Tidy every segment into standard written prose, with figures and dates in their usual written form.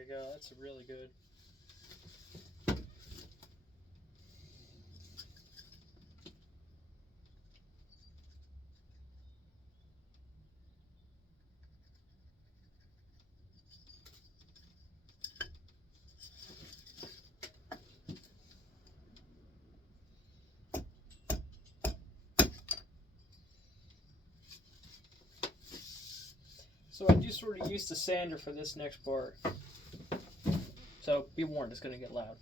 There you go. That's really good. So I do sort of use the sander for this next part. So be warned, it's going to get loud.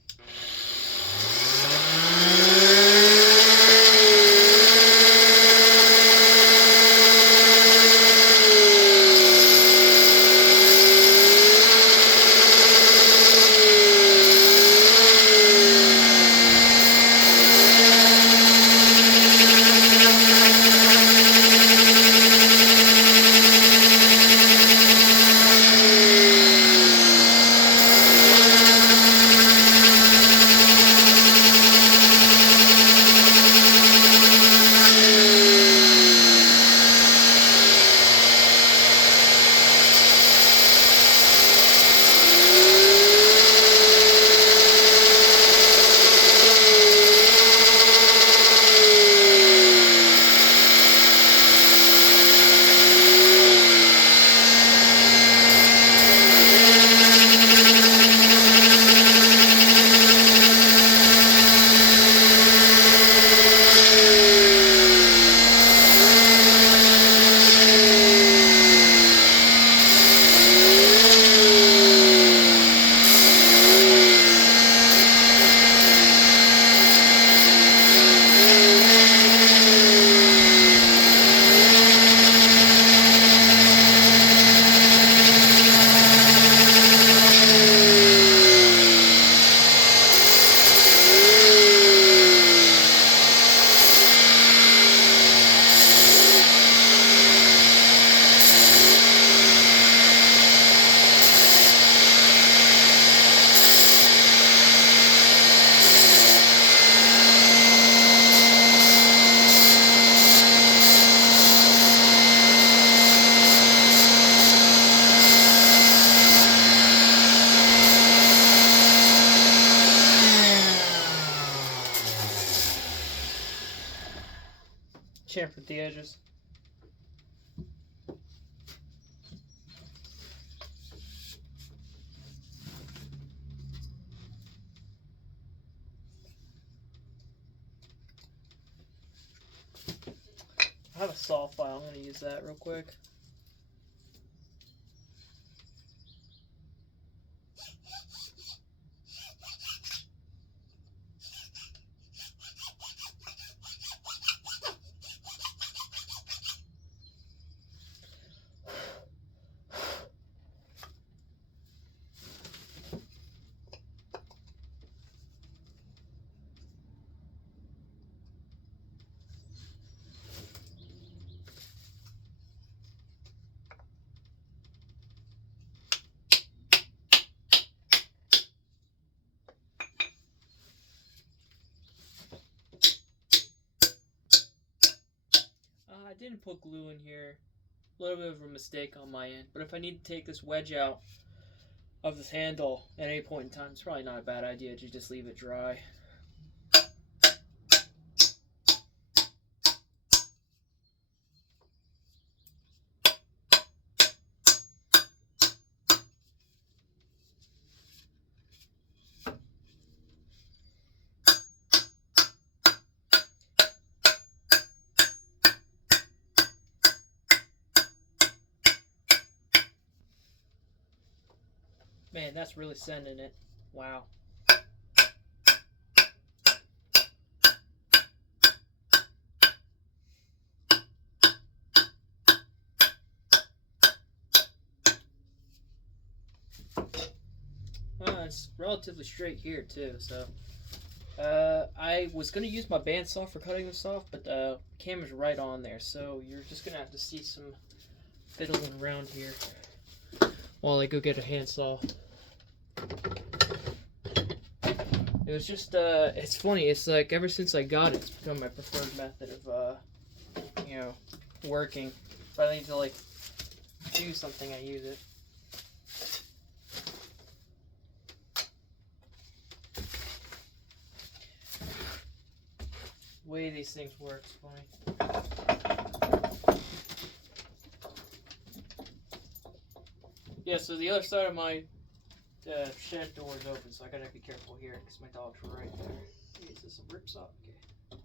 Chamfer the edges. I have a saw file. I'm going to use that real quick. I didn't put glue in here. A little bit of a mistake on my end. But if I need to take this wedge out of this handle at any point in time, it's probably not a bad idea to just leave it dry. Man, that's really sending it. Wow. It's relatively straight here too, so I was going to use my bandsaw for cutting this off, but the camera's right on there, so you're just going to have to see some fiddling around here while I go get a handsaw. It was just, it's funny, it's like ever since I got it, it's become my preferred method of, working. If I need to, like, do something, I use it. The way these things work is funny. Yeah, so the other side of my shed door is open, so I gotta be careful here because my dogs were right there. Is this a rip sock? Okay.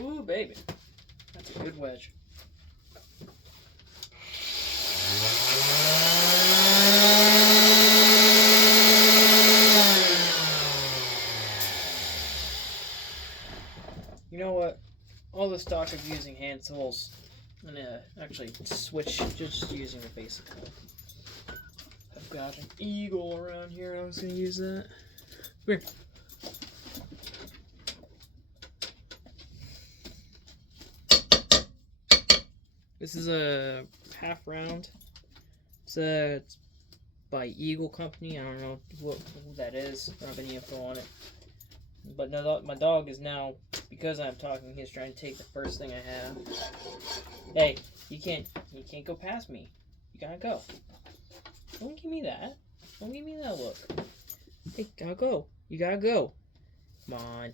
Ooh, baby. That's a good wedge. You know what? All this talk of using hand tools, I'm gonna actually switch just using the basic tool. I've got an eagle around here. I was gonna use that. Here. This is a half round. It's by Eagle Company. I don't know who that is. I don't have any info on it. But no, my dog is now, because I'm talking, he's trying to take the first thing I have. Hey, you can't go past me. You gotta go. Don't give me that. Don't give me that look. Hey, gotta go. You gotta go. Come on.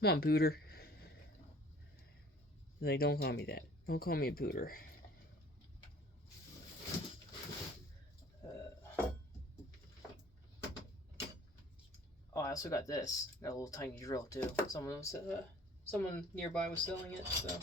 Come on, Pooter. Like, don't call me that. Don't call me a Pooter. Oh, I also got this. Got a little tiny drill too. Someone nearby was selling it, so.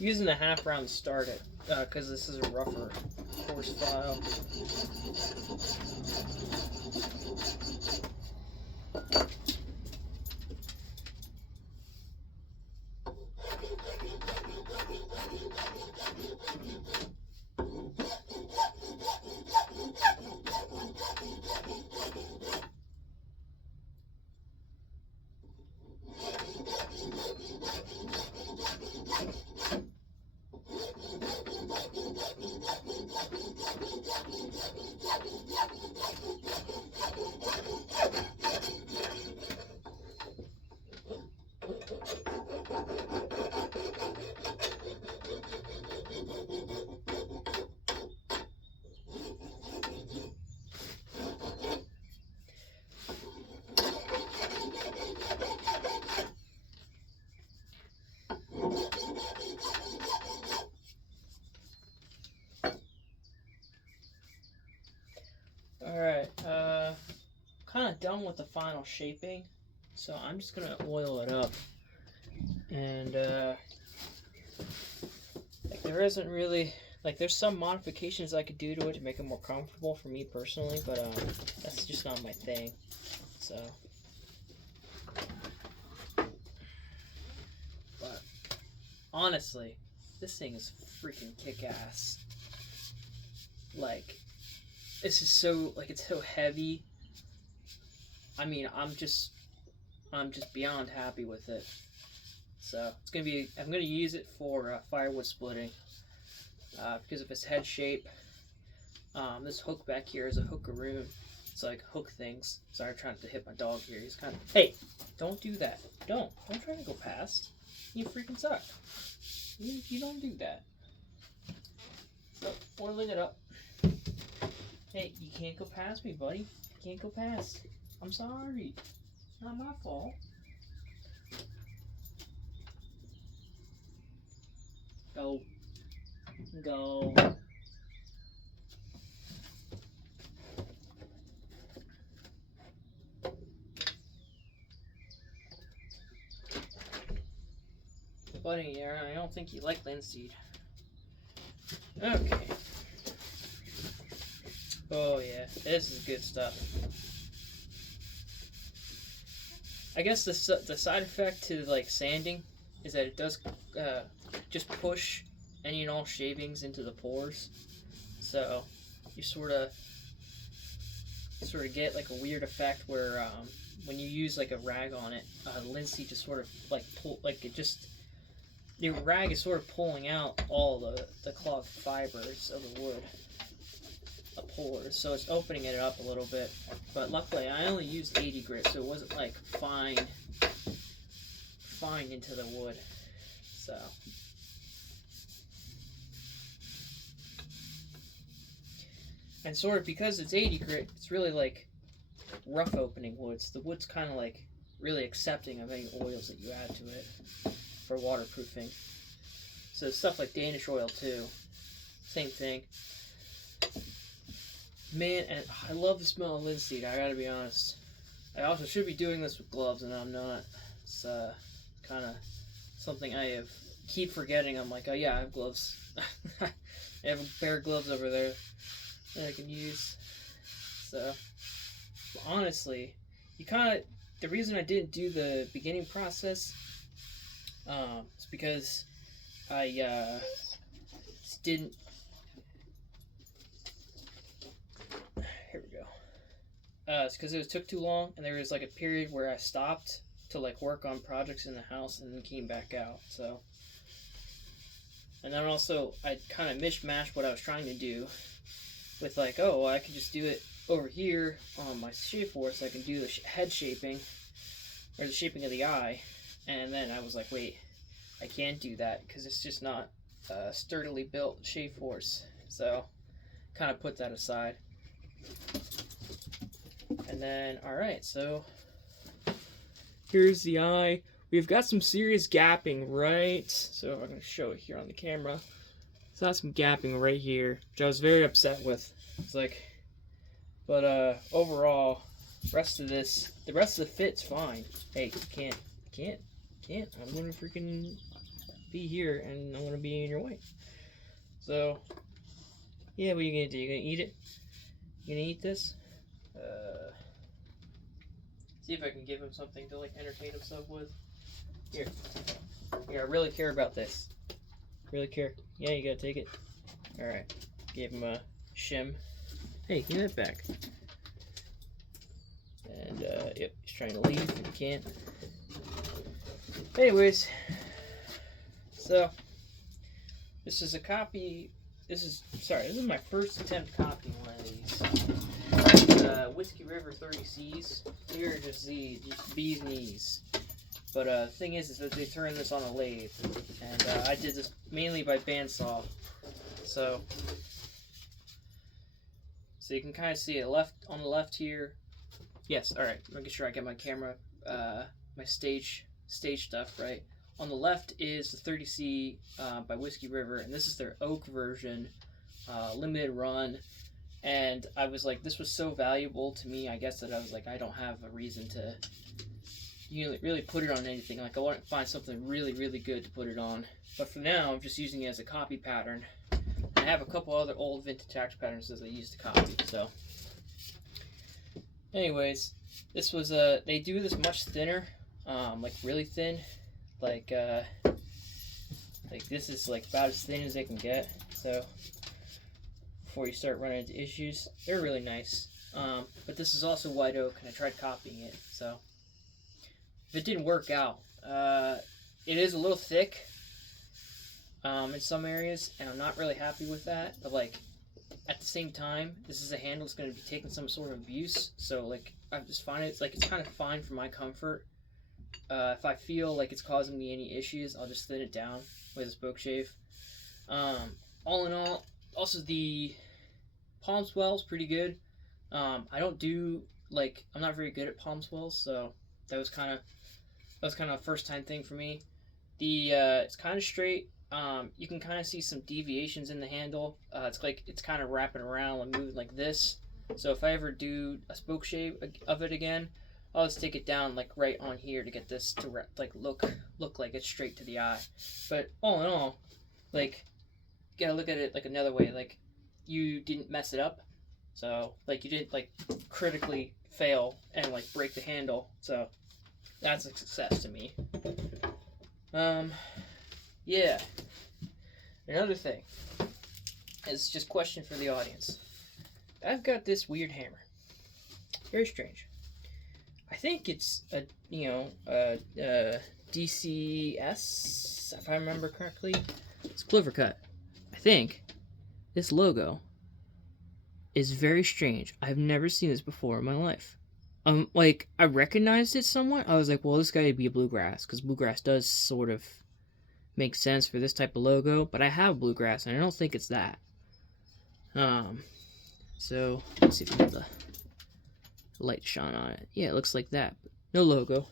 Using the half round to start it, because this is a rougher course file. Alright, kind of done with the final shaping, so I'm just gonna oil it up. And, like, there isn't really, like, there's some modifications I could do to it to make it more comfortable for me personally, but, that's just not my thing, so. But, honestly, this thing is freaking kick-ass. Like, this is so, like, it's so heavy. I mean, I'm just beyond happy with it. So it's gonna be, I'm gonna use it for firewood splitting because of its head shape. This hook back here is a hookaroon. It's like hook things. Sorry, I'm trying to hit my dog here. He's kind of, hey, don't do that. Don't try to go past. You freaking suck. You don't do that. So oiling it up. Hey, you can't go past me, buddy. You can't go past. I'm sorry. Not my fault. Go. Go. Buddy, I don't think you like linseed. Okay. Oh yeah, this is good stuff. I guess the side effect to like sanding is that it does just push any and all shavings into the pores. So you sort of get like a weird effect where when you use like a rag on it, linseed just sort of like pull, like it just, the rag is sort of pulling out all the clogged fibers of the wood, the pores, so it's opening it up a little bit. But luckily I only used 80 grit, so it wasn't like fine into the wood. So and sort of because it's 80 grit, it's really like rough opening woods. The wood's kind of like really accepting of any oils that you add to it for waterproofing. So stuff like Danish oil too, same thing. Man, and I love the smell of linseed, I gotta be honest. I also should be doing this with gloves, and I'm not. It's kind of something I keep forgetting. I'm like, oh yeah, I have gloves. I have a pair of gloves over there that I can use. So, honestly, the reason I didn't do the beginning process is because I didn't. Here we go. It's because it took too long, and there was like a period where I stopped to like work on projects in the house, and then came back out. So, and then also I kind of mishmashed what I was trying to do with like, oh, well, I could just do it over here on my shave force. I can do the head shaping or the shaping of the eye, and then I was like, wait, I can't do that because it's just not sturdily built shave force. So, kind of put that aside. And then, alright, so here's the eye. We've got some serious gapping, right? So I'm going to show it here on the camera. So that's some gapping right here, which I was very upset with. It's like, but overall, the rest of the fit's fine. Hey, can't. I'm going to freaking be here, and I'm going to be in your way. So, yeah, what are you going to do? You going to eat it? You going to eat this? See if I can give him something to like entertain himself with. Here, I really care about this. Really care. Yeah, you gotta take it. All right, give him a shim. Hey, give it back. And yep, he's trying to leave, but he can't. Anyways, so this is a copy. This is my first attempt copying one of these. Whiskey River 30Cs. Here are just the bee's knees. But the thing is that they turn this on a lathe, and I did this mainly by bandsaw. So you can kind of see it on the left here. Yes, all right. Making sure I get my camera, my stage stuff right. On the left is the 30C by Whiskey River, and this is their oak version, limited run. And I was like, this was so valuable to me, I guess, that I was like, I don't have a reason to really put it on anything. Like, I want to find something really, really good to put it on. But for now, I'm just using it as a copy pattern. I have a couple other old vintage tax patterns that I used to copy. So, anyways, this was they do this much thinner, like really thin, like this is like about as thin as they can get. So, before you start running into issues, they're really nice. But this is also white oak, and I tried copying it. So, if it didn't work out, it is a little thick in some areas, and I'm not really happy with that. But like, at the same time, this is a handle that's going to be taking some sort of abuse. So like, I just find it's kind of fine for my comfort. If I feel like it's causing me any issues, I'll just thin it down with a spoke shave. All in all, also the palm swell is pretty good. I don't do I'm not very good at palm swells, so that was kind of a first time thing for me. It's kind of straight. You can kind of see some deviations in the handle. It's kind of wrapping around and moving like this. So if I ever do a spoke shape of it again, I'll just take it down like right on here to get this to like look like it's straight to the eye. But all in all, like, you gotta look at it like another way. Like, you didn't mess it up, so like you didn't like critically fail and like break the handle. So that's a success to me. Yeah. Another thing is just question for the audience. I've got this weird hammer. Very strange. I think it's a DCS, if I remember correctly. It's Clover Cut. I think this logo is very strange. I've never seen this before in my life. Like, I recognized it somewhat. I was like, well, this guy would be a bluegrass, because bluegrass does sort of make sense for this type of logo. But I have bluegrass, and I don't think it's that. So let's see if we have the light shine on it. Yeah, it looks like that. But no logo.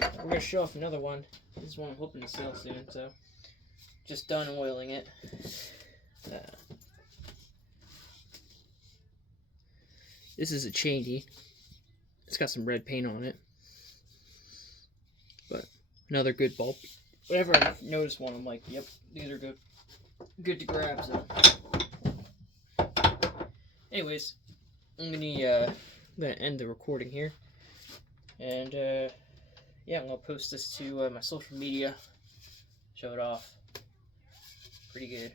We're gonna show off another one. This is one I'm hoping to sell soon. So just done oiling it. This is a Chaney. It's got some red paint on it, but another good bulb. Whenever I notice one, I'm like, yep, these are good to grab. So, anyways, I'm gonna end the recording here, and yeah, I'm gonna post this to my social media, show it off. Pretty good.